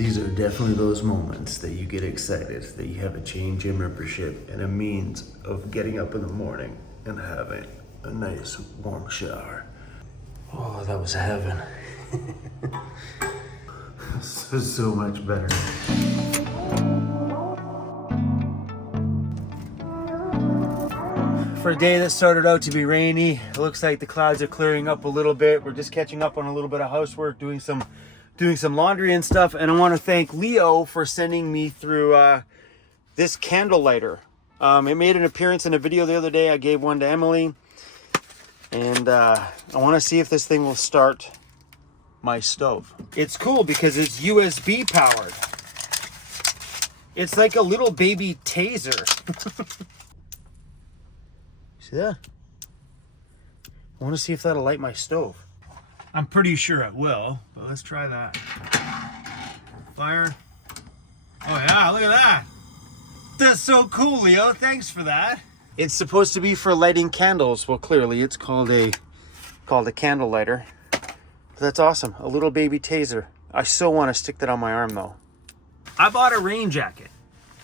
These are definitely those moments that you get excited that you have a change in membership and a means of getting up in the morning and having a nice warm shower. Oh, that was heaven. This is so much better. For a day that started out to be rainy, it looks like the clouds are clearing up a little bit. We're just catching up on a little bit of housework, doing some laundry and stuff. And I want to thank Leo for sending me through this candle lighter. It made an appearance in a video the other day. I gave one to Emily. And I want to see if this thing will start my stove. It's cool because it's USB powered. It's like a little baby taser. See that? I want to see if that'll light my stove. I'm pretty sure it will, but let's try that. Fire. Oh yeah, look at that. That's so cool, Leo. Thanks for that. It's supposed to be for lighting candles. Well, clearly it's called a candle lighter. But that's awesome. A little baby taser. I so want to stick that on my arm though. I bought a rain jacket.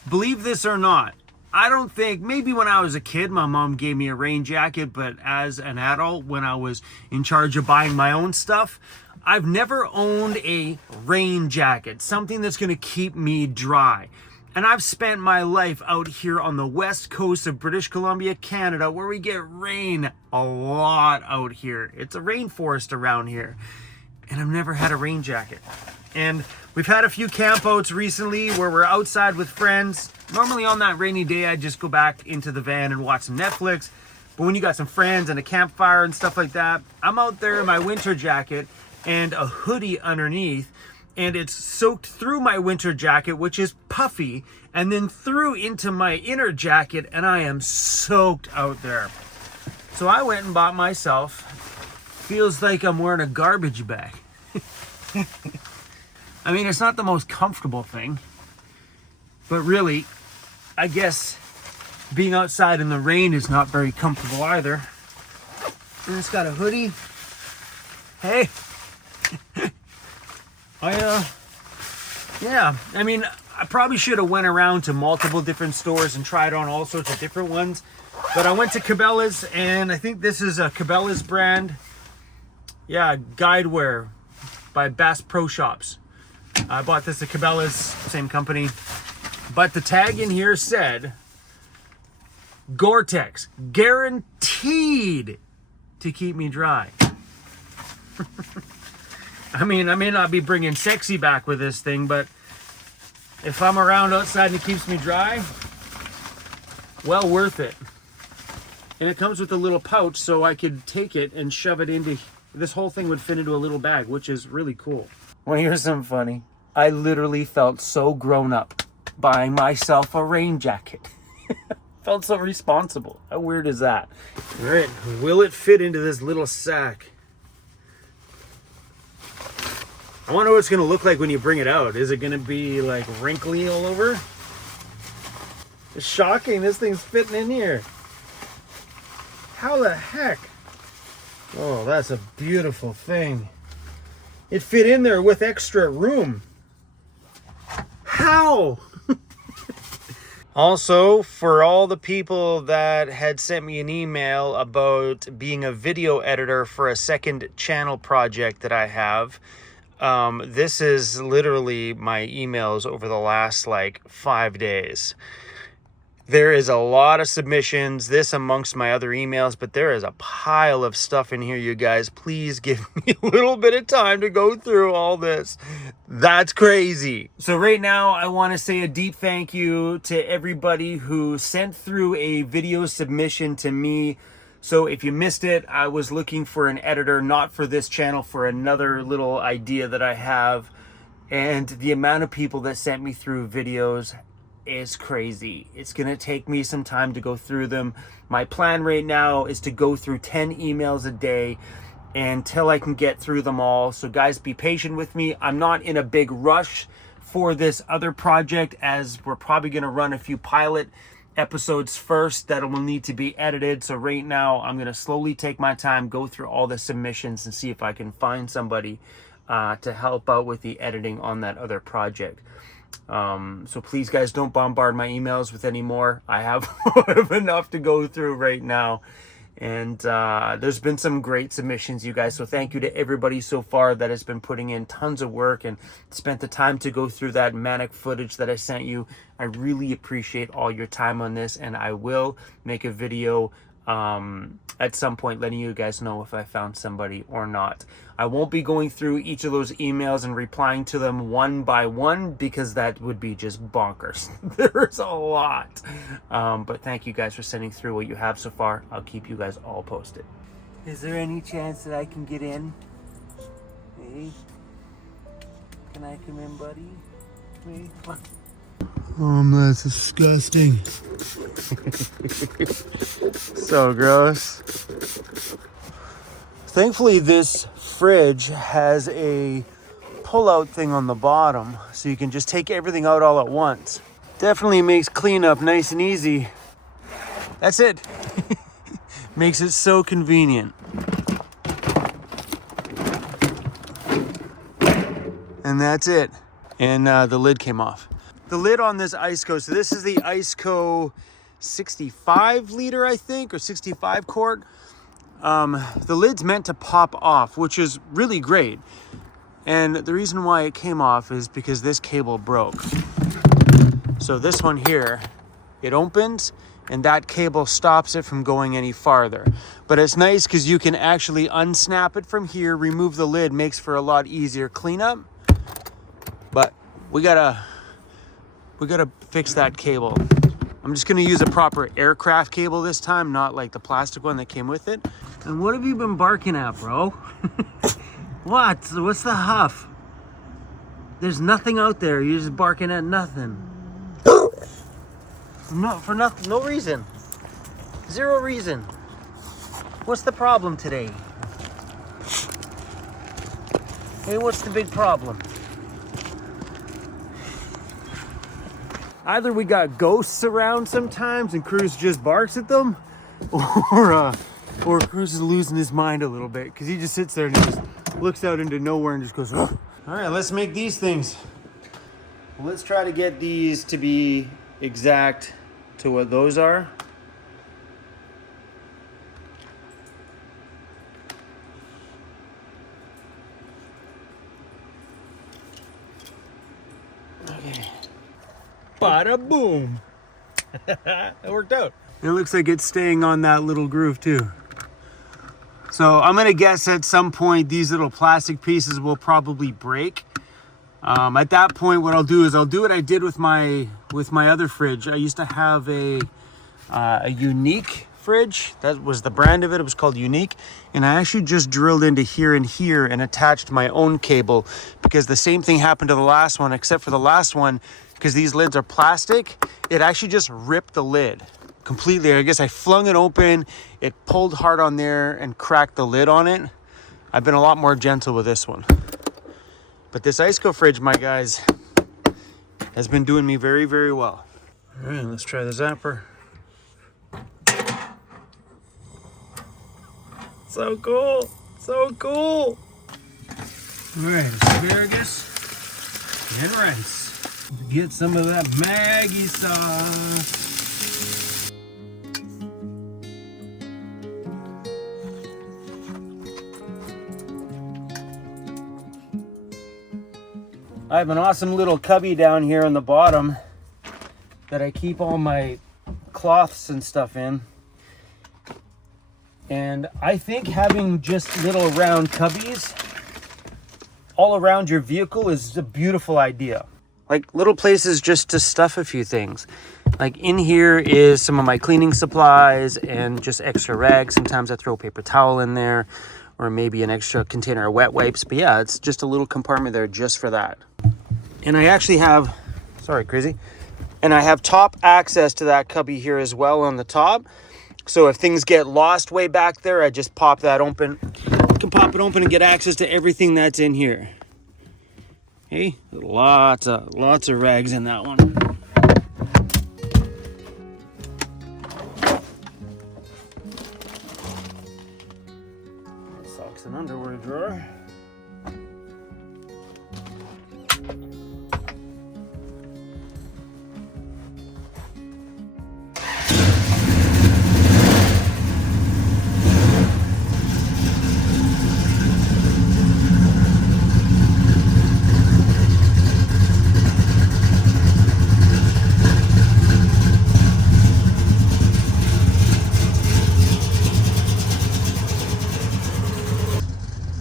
Believe this or not, I don't think, maybe when I was a kid, my mom gave me a rain jacket, but as an adult, when I was in charge of buying my own stuff, I've never owned a rain jacket, something that's going to keep me dry. And I've spent my life out here on the west coast of British Columbia, Canada, where we get rain a lot out here. It's a rainforest around here. And I've never had a rain jacket. And we've had a few campouts recently where we're outside with friends. Normally on that rainy day, I just go back into the van and watch some Netflix. But when you got some friends and a campfire and stuff like that, I'm out there in my winter jacket and a hoodie underneath. And it's soaked through my winter jacket, which is puffy, and then through into my inner jacket, and I am soaked out there. So I went and bought myself, feels like I'm wearing a garbage bag. I mean, it's not the most comfortable thing, but really, I guess being outside in the rain is not very comfortable either. And it's got a hoodie. Hey. Yeah, I mean, I probably should have went around to multiple different stores and tried on all sorts of different ones, but I went to Cabela's, and I think this is a Cabela's brand. Yeah, Guideware by Bass Pro Shops. I bought this at Cabela's, same company, but the tag in here said Gore-Tex, guaranteed to keep me dry. I mean, I may not be bringing sexy back with this thing, but if I'm around outside and it keeps me dry, well worth it. And it comes with a little pouch, so I could take it and shove it into, this whole thing would fit into a little bag, which is really cool. Want to hear something funny? I literally felt so grown up buying myself a rain jacket. Felt so responsible. How weird is that? All right, will it fit into this little sack? I wonder what it's going to look like when you bring it out. Is it going to be like wrinkly all over? It's shocking. This thing's fitting in here. How the heck? Oh, that's a beautiful thing. It fit in there with extra room. How? Also, for all the people that had sent me an email about being a video editor for a second channel project that I have, this is literally my emails over the last like 5 days. There is a lot of submissions, this amongst my other emails, but there is a pile of stuff in here, you guys. Please give me a little bit of time to go through all this. That's crazy. So right now, I want to say a deep thank you to everybody who sent through a video submission to me. So if you missed it, I was looking for an editor, not for this channel, for another little idea that I have. And the amount of people that sent me through videos is crazy. It's gonna take me some time to go through them. My plan right now is to go through 10 emails a day until I can get through them all. So guys, be patient with me. I'm not in a big rush for this other project, as we're probably gonna run a few pilot episodes first that will need to be edited. So right now I'm gonna slowly take my time, go through all the submissions and see if I can find somebody to help out with the editing on that other project. So please guys, don't bombard my emails with any more. I have enough to go through right now. And there's been some great submissions, you guys. So thank you to everybody so far that has been putting in tons of work and spent the time to go through that manic footage that I sent you. I really appreciate all your time on this, and I will make a video at some point letting you guys know if I found somebody or not. I won't be going through each of those emails and replying to them one by one because that would be just bonkers. There's a lot. But thank you guys for sending through what you have so far. I'll keep you guys all posted. Is there any chance that I can get in? Hey, can I come in, buddy? Hey, come on. That's disgusting. So gross. Thankfully, this fridge has a pull-out thing on the bottom, so you can just take everything out all at once. Definitely makes cleanup nice and easy. That's it. Makes it so convenient. And that's it. And the lid came off. The lid on this Iceco, so this is the Iceco 65 liter, I think, or 65 quart. The lid's meant to pop off, which is really great. And the reason why it came off is because this cable broke. So this one here, it opens and that cable stops it from going any farther. But it's nice because you can actually unsnap it from here, remove the lid, makes for a lot easier cleanup. But we gotta fix that cable. I'm just gonna use a proper aircraft cable this time, not like the plastic one that came with it. And what have you been barking at, bro? What? What's the huff? There's nothing out there. You're just barking at nothing. For nothing, no reason. Zero reason. What's the problem today? Hey, what's the big problem? Either we got ghosts around sometimes and Cruz just barks at them, or Cruz is losing his mind a little bit because he just sits there and he just looks out into nowhere and just goes, oh. All right, let's make these things. Let's try to get these to be exact to what those are. Okay. Bada boom. It worked out. It looks like it's staying on that little groove too. So I'm gonna guess at some point these little plastic pieces will probably break. At that point, what I'll do is I'll do what I did with my other fridge. I used to have a Unique fridge. That was the brand of it. It was called Unique. And I actually just drilled into here and here and attached my own cable because the same thing happened to the last one, except for the last one, because these lids are plastic, it actually just ripped the lid completely. I guess I flung it open, it pulled hard on there and cracked the lid on it. I've been a lot more gentle with this one. But this Iceco fridge, my guys, has been doing me very, very well. All right, let's try the zapper. So cool, so cool. All right, asparagus and rice. Get some of that Maggie sauce. I have an awesome little cubby down here on the bottom that I keep all my cloths and stuff in. And I think having just little round cubbies all around your vehicle is a beautiful idea. Like little places just to stuff a few things. Like in here is some of my cleaning supplies and just extra rags. Sometimes I throw a paper towel in there or maybe an extra container of wet wipes. But yeah, it's just a little compartment there just for that. And I actually have, sorry, crazy. And I have top access to that cubby here as well on the top. So if things get lost way back there, I just pop that open. I can pop it open and get access to everything that's in here. Hey, lots of rags in that one. Socks and underwear drawer.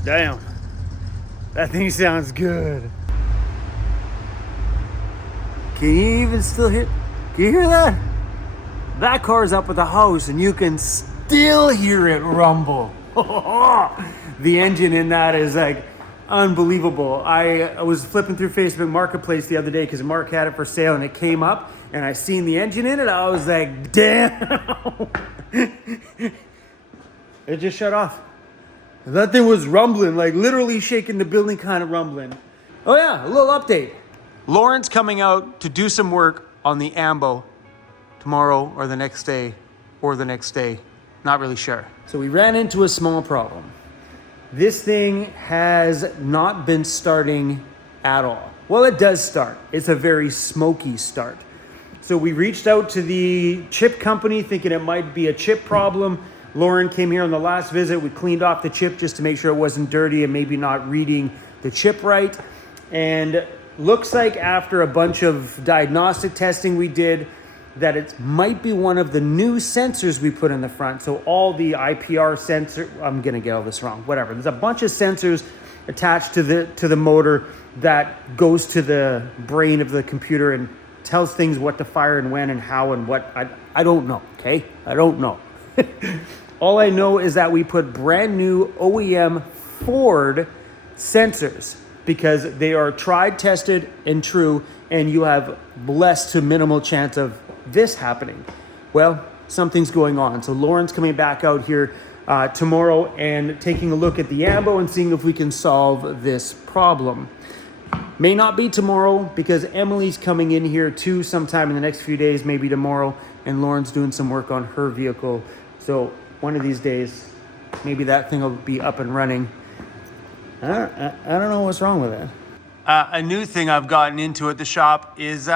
Damn. That thing sounds good. Can you even still hear? Can you hear that? That car's up at the house and you can still hear it rumble. The engine in that is like unbelievable. I was flipping through Facebook Marketplace the other day because Mark had it for sale and it came up and I seen the engine in it. I was like, damn. It just shut off. That thing was rumbling, like literally shaking the building, kind of rumbling. Oh yeah, a little update. Lauren's coming out to do some work on the Ambo tomorrow or the next day, not really sure. So we ran into a small problem. This thing has not been starting at all. Well, it does start. It's a very smoky start. So we reached out to the chip company thinking it might be a chip problem. Lauren came here on the last visit. We cleaned off the chip just to make sure it wasn't dirty and maybe not reading the chip right. And looks like after a bunch of diagnostic testing we did, that it might be one of the new sensors we put in the front. So all the IPR sensor, I'm gonna get all this wrong, whatever. There's a bunch of sensors attached to the motor that goes to the brain of the computer and tells things what to fire and when and how and what. I don't know, okay? I don't know. All I know is that we put brand new OEM Ford sensors because they are tried, tested, and true, and you have less to minimal chance of this happening. Well, something's going on. So Lauren's coming back out here tomorrow and taking a look at the Ambo and seeing if we can solve this problem. May not be tomorrow because Emily's coming in here too sometime in the next few days, maybe tomorrow, and Lauren's doing some work on her vehicle. So one of these days, maybe that thing will be up and running. I don't know what's wrong with it. A new thing I've gotten into at the shop is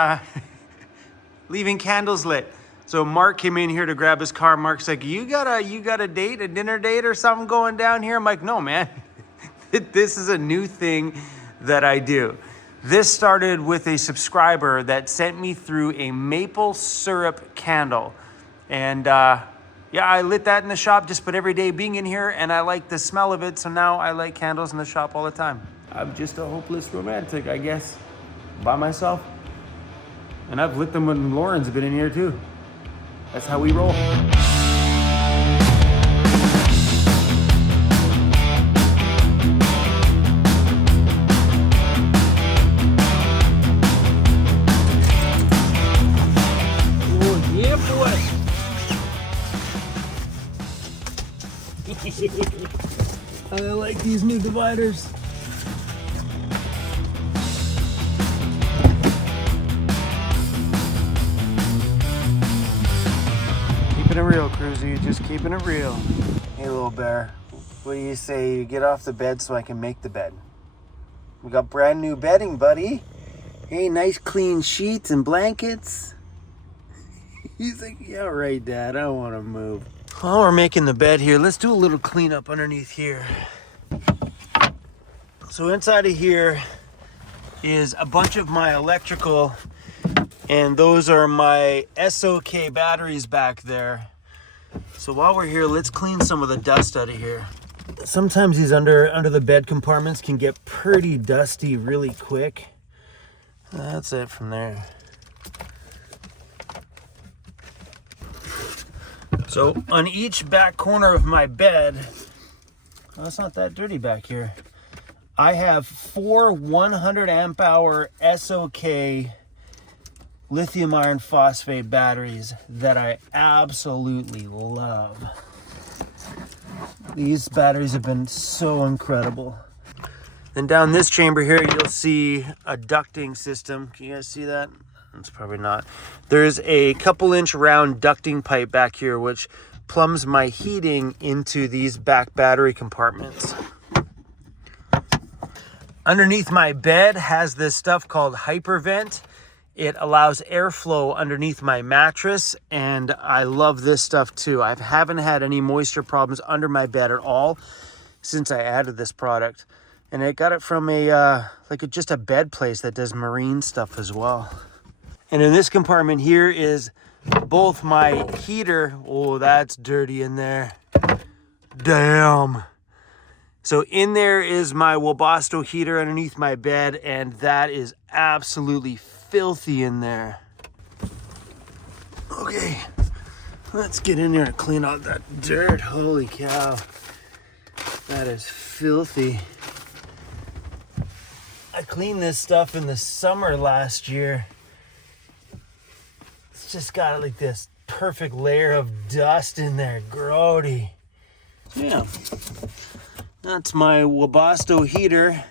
leaving candles lit. So Mark came in here to grab his car. Mark's like, you got a date, a dinner date or something going down here? I'm like, no, man. This is a new thing that I do. This started with a subscriber that sent me through a maple syrup candle. And yeah, I lit that in the shop just about every day being in here, and I like the smell of it, so now I light candles in the shop all the time. I'm just a hopeless romantic, I guess, by myself. And I've lit them when Lauren's been in here too. That's how we roll. Oh, yeah, boy. I like these new dividers. Keeping it real, Cruzy. Just keeping it real. Hey, little bear. What do you say? You get off the bed so I can make the bed. We got brand new bedding, buddy. Hey, nice clean sheets and blankets. He's like, yeah, right, Dad. I don't want to move. While we're making the bed here, let's do a little cleanup underneath here. So inside of here is a bunch of my electrical, and those are my SOK batteries back there. So while we're here, let's clean some of the dust out of here. Sometimes these under the bed compartments can get pretty dusty really quick. That's it from there. So on each back corner of my bed, well, it's not that dirty back here. I have 4 100 amp hour SOK lithium iron phosphate batteries that I absolutely love. These batteries have been so incredible. Then down this chamber here, you'll see a ducting system. Can you guys see that? It's probably not. There's a couple inch round ducting pipe back here, which plumbs my heating into these back battery compartments. Underneath my bed has this stuff called hypervent. It allows airflow underneath my mattress, and I love this stuff too. I haven't had any moisture problems under my bed at all since I added this product. And I got it from just a bed place that does marine stuff as well. And in this compartment here is both my heater. Oh, that's dirty in there. Damn. So in there is my Webasto heater underneath my bed, and that is absolutely filthy in there. Okay, let's get in there and clean out that dirt. Holy cow, that is filthy. I cleaned this stuff in the summer last year. It's just got like this perfect layer of dust in there, grody. Yeah, that's my Webasto heater,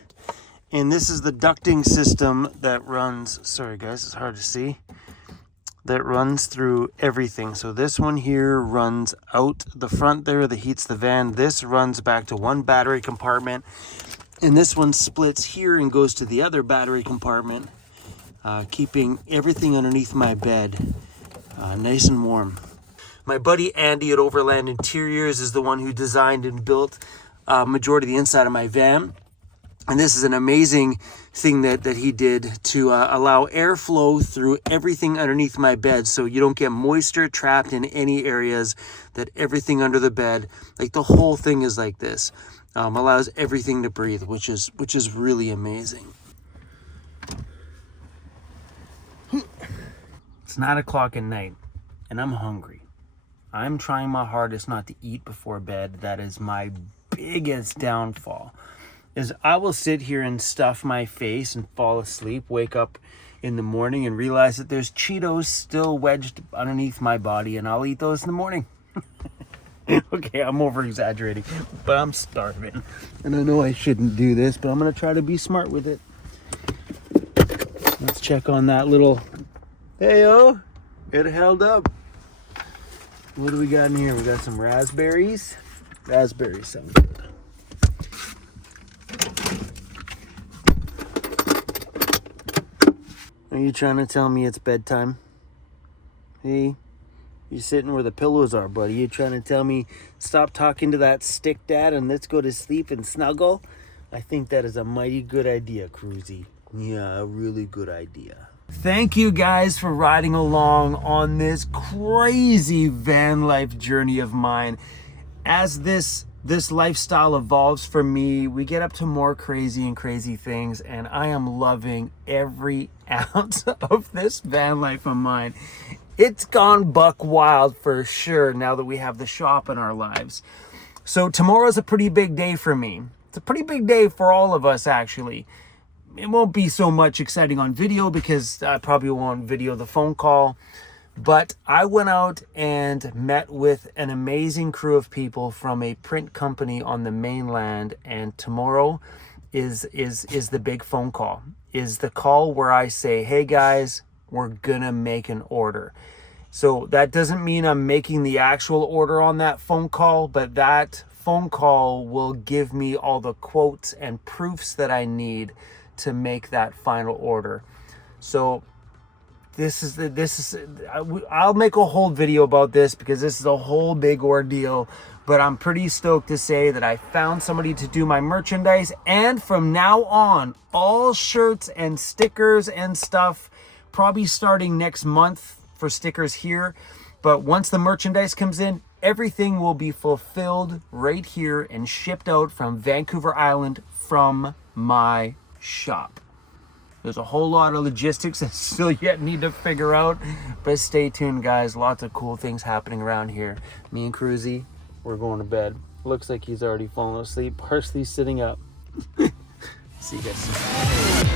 and this is the ducting system that runs, sorry guys, it's hard to see, that runs through everything. So this one here runs out the front there that heats the van. This runs back to one battery compartment, and this one splits here and goes to the other battery compartment, keeping everything underneath my bed nice and warm. My buddy Andy at Overland Interiors is the one who designed and built majority of the inside of my van. And this is an amazing thing that he did to allow airflow through everything underneath my bed, so you don't get moisture trapped in any areas, that everything under the bed, like the whole thing is like this. Allows everything to breathe, which is really amazing. It's 9 o'clock at night and I'm hungry. I'm trying my hardest not to eat before bed. That is my biggest downfall. Is I will sit here and stuff my face and fall asleep, wake up in the morning and realize that there's Cheetos still wedged underneath my body, and I'll eat those in the morning. Okay, I'm over exaggerating, but I'm starving. And I know I shouldn't do this, but I'm gonna try to be smart with it. Let's check on that little, hey-oh, it held up. What do we got in here? We got some raspberries. Raspberries sound good. Are you trying to tell me it's bedtime? Hey, you're sitting where the pillows are, buddy. You trying to tell me stop talking to that stick dad and let's go to sleep and snuggle? I think that is a mighty good idea, Cruzy. Yeah, a really good idea. Thank you guys for riding along on this crazy van life journey of mine. As this lifestyle evolves for me, we get up to more crazy things, and I am loving every ounce of this van life of mine. It's gone buck wild for sure now that we have the shop in our lives. So tomorrow's a pretty big day for me. It's a pretty big day for all of us, actually. It won't be so much exciting on video because I probably won't video the phone call. But I went out and met with an amazing crew of people from a print company on the mainland, and tomorrow is the big phone call. Is the call where I say, hey guys, we're gonna make an order. So that doesn't mean I'm making the actual order on that phone call, but that phone call will give me all the quotes and proofs that I need to make that final order. So I'll make a whole video about this because this is a whole big ordeal, but I'm pretty stoked to say that I found somebody to do my merchandise, and from now on, all shirts and stickers and stuff, probably starting next month for stickers here, but once the merchandise comes in, everything will be fulfilled right here and shipped out from Vancouver Island from my shop. There's a whole lot of logistics that still yet need to figure out, but stay tuned, guys. Lots of cool things happening around here. Me and Cruzy, we're going to bed. Looks like he's already fallen asleep, partially sitting up. See you guys soon.